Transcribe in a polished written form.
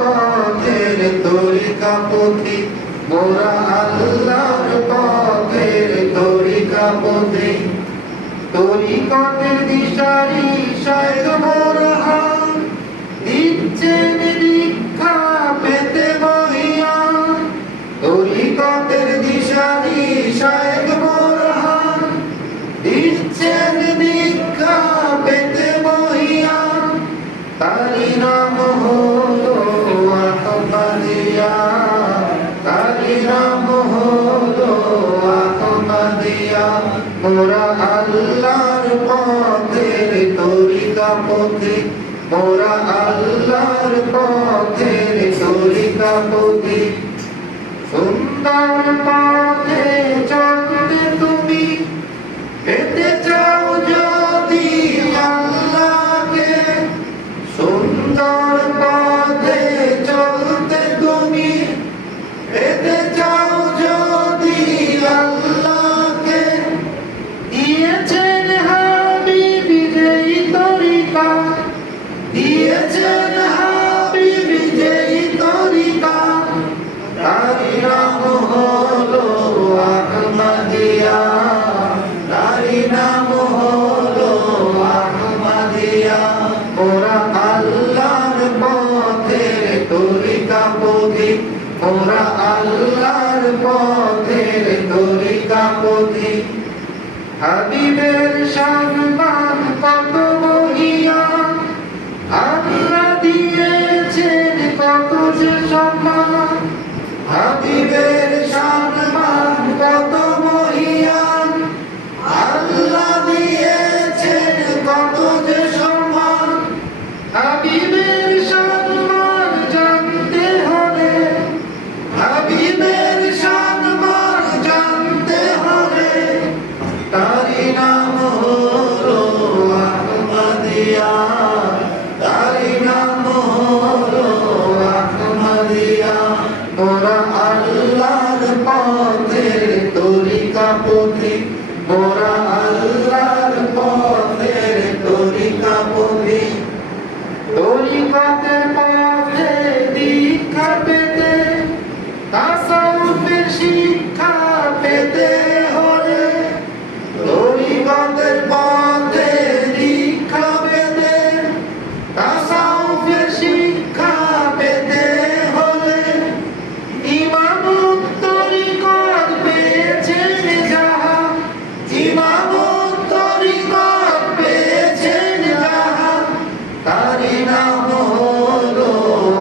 পথের তরিকা পথিক মোরা আল্লাহর পথের তরিকা পথিক তরিকতের দিশারি শায়খ বোরহান দিচ্ছেন দীক্ষা পেতে মহিয়ান তরিকতের দিশারি শায়খ বোরহান দিচ্ছেন দীক্ষা পেতে মহিয়ান তারি নাম হলো আহমদিয়া তারি নাম হলো আহমদিয়া মোরা আল্লাহর পথের তরিকা পথিক মোরা আল্লাহর পথের তরিকা পথিক সুন্দর পথে চলতে তুমি পেতে চাও যদি আল্লাহকে সুন্দর পথে চলতে তুমি পেতে চাও যদি আল্লাহকে দিয়েছেন হাবিব যেই তরিকা দিয়েছেন হাবিব যেই তরিকা তারি নাম হলো আহমদিয়া তারি নাম হলো আহমদিয়া মোরা আল্লাহর পথের তরিকা পথিক মোরা আল্লাহর পথের তরিকা পথিক হাবিবের সম্মান কত